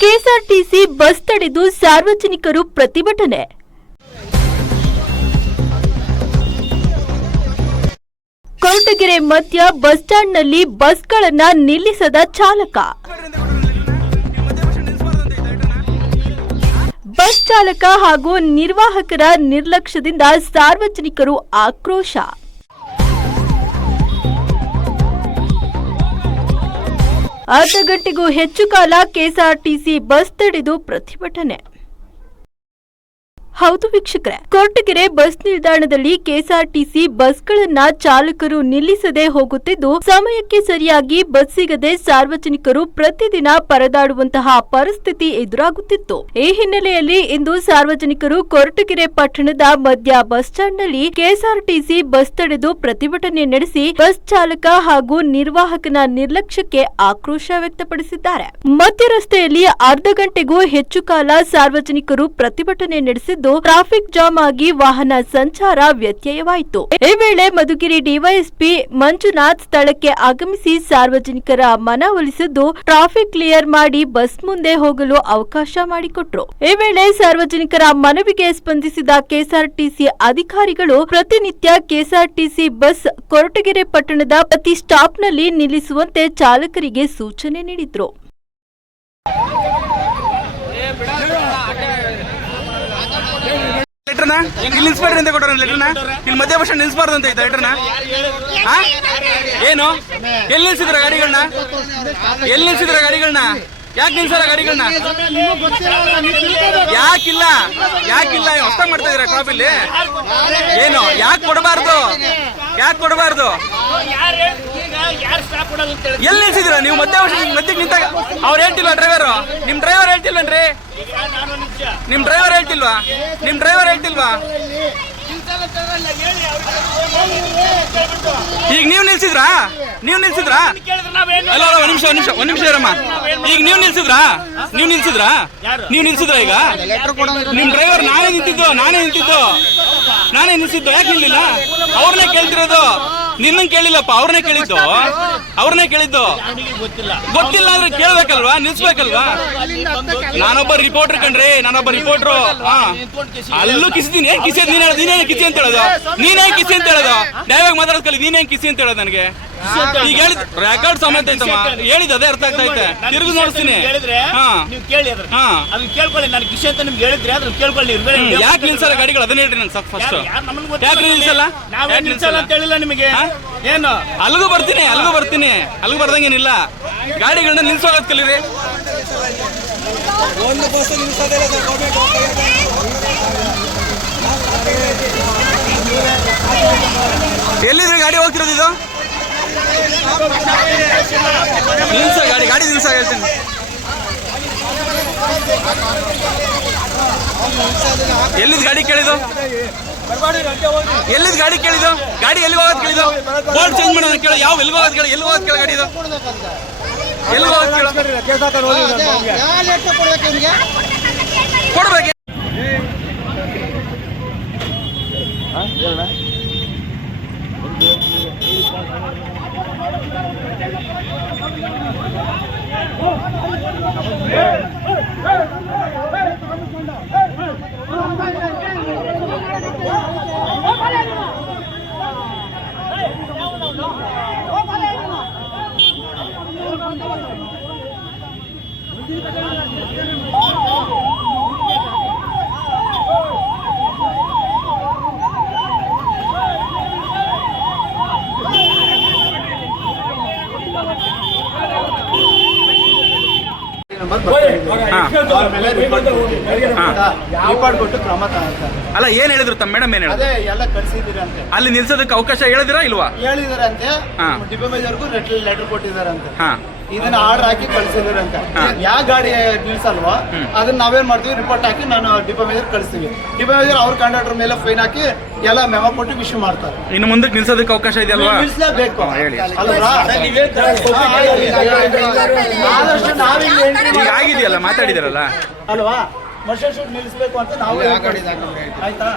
KSRTC bus ತಡೆದು ಸಾರ್ವಜನಿಕರು ಪ್ರತಿಭಟನೆ. ಕೊರಟಗೆರೆ ಮಧ್ಯ ಬಸ್ ಸ್ಟ್ಯಾಂಡ್ನಲ್ಲಿ ಬಸ್ಗಳನ್ನ ನಿಲ್ಲಿಸದ ಚಾಲಕ. ಬಸ್ ಚಾಲಕ ಹಾಗೂ ನಿರ್ವಾಹಕರ ನಿರ್ಲಕ್ಷ್ಯದಿಂದ ಸಾರ್ವಜನಿಕರು ಆಕ್ರೋಶ. ಅರ್ಧ ಗಂಟೆಗೂ ಹೆಚ್ಚು ಕಾಲ ಕೆಎಸ್ಆರ್ಟಿಸಿ ಬಸ್ ತಡೆದು ಪ್ರತಿಭಟನೆ. ಹೌದು ವೀಕ್ಷಕರೇ, ಕೊರಟಗೆರೆ ಬಸ್ ನಿಲ್ದಾಣದಲ್ಲಿ ಕೆಎಸ್ಆರ್ಟಿಸಿ ಬಸ್ಗಳನ್ನ ಚಾಲಕರು ನಿಲ್ಲಿಸದೆ ಹೋಗುತ್ತಿದ್ದು, ಸಮಯಕ್ಕೆ ಸರಿಯಾಗಿ ಬಸ್ ಸಿಗದೆ ಸಾರ್ವಜನಿಕರು ಪ್ರತಿದಿನ ಪರದಾಡುವಂತಹ ಪರಿಸ್ಥಿತಿ ಎದುರಾಗುತ್ತಿತ್ತು. ಈ ಹಿನ್ನೆಲೆಯಲ್ಲಿ ಇಂದು ಸಾರ್ವಜನಿಕರು ಕೊರಟಗೆರೆ ಪಟ್ಟಣದ ಮಧ್ಯ ಬಸ್ ಸ್ಟ್ಯಾಂಡ್ನಲ್ಲಿ ಕೆಎಸ್ಆರ್ಟಿಸಿ ಬಸ್ ತಡೆದು ಪ್ರತಿಭಟನೆ ನಡೆಸಿ ಬಸ್ ಚಾಲಕ ಹಾಗೂ ನಿರ್ವಾಹಕನ ನಿರ್ಲಕ್ಷ್ಯಕ್ಕೆ ಆಕ್ರೋಶ ವ್ಯಕ್ತಪಡಿಸಿದ್ದಾರೆ. ಮಧ್ಯ ರಸ್ತೆಯಲ್ಲಿ ಅರ್ಧ ಗಂಟೆಗೂ ಹೆಚ್ಚು ಕಾಲ ಸಾರ್ವಜನಿಕರು ಪ್ರತಿಭಟನೆ ನಡೆಸಿದ್ದು, ಟ್ರಾಫಿಕ್ ಜಾಮ್ ಆಗಿ ವಾಹನ ಸಂಚಾರ ವ್ಯತ್ಯಯವಾಯಿತು. ಈ ವೇಳೆ ಮಧುಗಿರಿ ಡಿವೈಎಸ್ಪಿ ಮಂಜುನಾಥ್ ಸ್ಥಳಕ್ಕೆ ಆಗಮಿಸಿ ಸಾರ್ವಜನಿಕರ ಮನವೊಲಿಸಿದ್ದು, ಟ್ರಾಫಿಕ್ ಕ್ಲಿಯರ್ ಮಾಡಿ ಬಸ್ ಮುಂದೆ ಹೋಗಲು ಅವಕಾಶ ಮಾಡಿಕೊಟ್ರು. ಈ ವೇಳೆ ಸಾರ್ವಜನಿಕರ ಮನವಿಗೆ ಸ್ಪಂದಿಸಿದ ಕೆಎಸ್ಆರ್ಟಿಸಿ ಅಧಿಕಾರಿಗಳು ಪ್ರತಿನಿತ್ಯ ಕೆಎಸ್ಆರ್ಟಿಸಿ ಬಸ್ ಕೊರಟಗೆರೆ ಪಟ್ಟಣದ ಪ್ರತಿ ಸ್ಟಾಪ್ನಲ್ಲಿ ನಿಲ್ಲಿಸುವಂತೆ ಚಾಲಕರಿಗೆ ಸೂಚನೆ ನೀಡಿದ್ರು. ಇಲ್ಲಿ ನಿಲ್ಸ್ಬೇಡ್ರಿ ಅಂತ ಕೊಟ್ಟರೆ ಲೆಟರ್ನ ಇಲ್ಲಿ ಮಧ್ಯ ಬಸ್ ನಿಲ್ಸ್ಬಾರ್ದು ಅಂತ ಐತೆ ಲೆಟರ್ನ. ಏನು ಎಲ್ಲಿ ನಿಲ್ಸಿದ್ರ ಗಾಡಿಗಳನ್ನ? ಎಲ್ಲಿ ನಿಲ್ಸಿದ್ರ ಗಾಡಿಗಳನ್ನ? ಯಾಕೆ ನಿಲ್ಸಲ್ಲ ಗಾಡಿಗಳನ್ನ? ಯಾಕಿಲ್ಲ ಹೊಸ್ತಾಗ ಮಾಡ್ತಾ ಇದೀರ ಕಾಪಿಲಿ? ಏನು ಯಾಕೆ ಕೊಡಬಾರ್ದು? ಎಲ್ಲಿ ನಿಲ್ಸಿದ್ರ ನೀವು? ಮಧ್ಯಕ್ಕೆ ನಿಂತಾಗ ಅವ್ರು ಹೇಳ್ತಿಲ್ವಾ? ನಿಮ್ ಡ್ರೈವರ್ ಹೇಳ್ತಿಲ್ವೇನ್ರಿ? ನಿಮ್ ಡ್ರೈವರ್ ಹೇಳ್ತಿಲ್ವಾ? ಈಗ ನೀವು ನಿಲ್ಸಿದ್ರಾ? ಅಲ್ಲ ಒಂದ್ ನಿಮಿಷ ಇರಮ್ಮ. ಈಗ ನೀವು ನಿಲ್ಸಿದ್ರಾ? ಈಗ ನಿಮ್ ಡ್ರೈವರ್ ನಾನೇ ನಿಲ್ಸಿದ್ದು. ಯಾಕೆ ನಿಲ್ಲಿಲ್ಲ? ಅವ್ರನ್ನೇ ಕೇಳ್ತಿರೋದು, ನಿನ್ನಂಗ್ ಕೇಳಿಲ್ಲಪ್ಪ. ಅವ್ರನ್ನೇ ಕೇಳಿದ್ದು. ಗೊತ್ತಿಲ್ಲ ಅಂದ್ರೆ ಕೇಳ್ಬೇಕಲ್ವಾ? ನಿಲ್ಸ್ಬೇಕಲ್ವಾ? ನಾನೊಬ್ಬ ರಿಪೋರ್ಟರ್ ಕಣ್ರಿ, ಅಲ್ಲೂ ಕಿಸಿದೀನಿ. ಏನ್ ಕಿಸಿ? ನೀನೇ ಕಿಸಿ ಅಂತ ಹೇಳೋದು? ನ್ಯಾಯವಾಗಿ ಮಾತಾಡೋದ್ ಕಲಿ. ನೀನೇನ್ ಕಿಸಿ ಅಂತ ಹೇಳೋದು ನನಗೆ? ಈಗ ಹೇಳಿದ್ ರೆಕಾರ್ಡ್ ಸಮೇತ ಐತಮ್ಮ. ಹೇಳಿದ ಅದೇ ಅರ್ಥ ಆಗ್ತಾ ಐತೆ. ತಿರುಗಿ ನೋಡ್ತೀನಿ. ಯಾಕೆ ನಿಲ್ಸಲ್ಲ ಗಾಡಿಗಳು? ಅದನ್ನ ಹೇಳ್ರಿ ನನ್ ಫಸ್ಟ್. ಯಾಕೆ ನಿಲ್ಸಲ್ಲ ಅಂತ ಹೇಳಿಲ್ಲ ನಿಮಗೆ? ಏನು ಅಲ್ಲಿಗೂ ಬರ್ತೀನಿ ಬರ್ದಂಗೇನಿಲ್ಲ. ಗಾಡಿಗಳನ್ನ ನಿಲ್ಸೋದ್ ಕಲೀರಿ. ಒಂದು ಬಸ್ ಎಲ್ಲಿದ್ರೆ ಗಾಡಿ ಹೋಗ್ತಿರೋದು? ಇದು ನಿಲ್ಸ ಗಾಡಿ ನಿಲ್ಸ ಹೇಳ್ತೀನಿ. ಎಲ್ಲಿದ್ ಗಾಡಿ ಕೇಳಿದ್ದು? ಗಾಡಿ ಎಲ್ಲಿ ಹೋಗೋದು ಕೇಳಿದ್ದು? ಬೋರ್ಡ್ ಚೇಂಜ್ ಮಾಡೋದು ಕೇಳೋ. ಯಾವ ಎಲ್ಲಿ ಹೋಗೋದು ಕೇಳ ಗಾಡಿ ಇದು? ಎಲ್ಲಿ ಹೋಗೋದು ಕೇಳ? ಕೊಡ್ಬೇಕು. ಅಲ್ಲ ಏನ್ ಹೇಳಿದ್ರು ತಮ್ಮ ಮೇಡಮ್? ಏನ್ ಹೇಳಿದ್ರು? ಅಲ್ಲಿ ನಿಲ್ಸೋದಕ್ಕೆ ಅವಕಾಶ ಹೇಳಿದಿರಾ ಇಲ್ವಾ? ಹೇಳಿದಾರಂತೆ. ಡಿಪೋ ಮೇಜರ್ಗೂ ಲೆಟರ್ ಕೊಟ್ಟಿದಾರಂತೆ. ಇದನ್ನ ಆರ್ಡರ್ ಹಾಕಿ ಕಳಿಸಿದಾರಂತೆ. ಯಾವ ಗಾಡಿ ನಿಲ್ಸಲ್ವಾ ಅದನ್ನ ನಾವೇನ್ ಮಾಡ್ತೀವಿ, ರಿಪೋರ್ಟ್ ಹಾಕಿ ನಾನು ಡಿಪೋ ಮೇಜರ್ ಕಳಿಸ್ತೀವಿ. ಡಿಪೋ ಮೇಜರ್ ಅವ್ರ ಕಂಡಕ್ಟರ್ ಮೇಲೆ ಫೈನ್ ಹಾಕಿ ಎಲ್ಲ ಮೆಮೊ ಕೊಟ್ಟು ಇಶ್ಯೂ ಮಾಡ್ತಾರೆ. ಇನ್ನು ಮುಂದಕ್ಕೆ ನಿಲ್ಸೋದಕ್ಕೆ ಅವಕಾಶ ಇದೆ ಅಲ್ವಾ? ನಿಲ್ಸಲೇಬೇಕು ಅಲ್ವಾ? ಆಗಿದೆಯಲ್ಲ, ಮಾತಾಡಿದಾರಲ್ಲ ಅಲ್ವಾ? ಮಷನ್ ಶೂಟ್ ನಿಲ್ಲಿಸಬೇಕು ಅಂತ ನಾವು ಆಯ್ತಾ?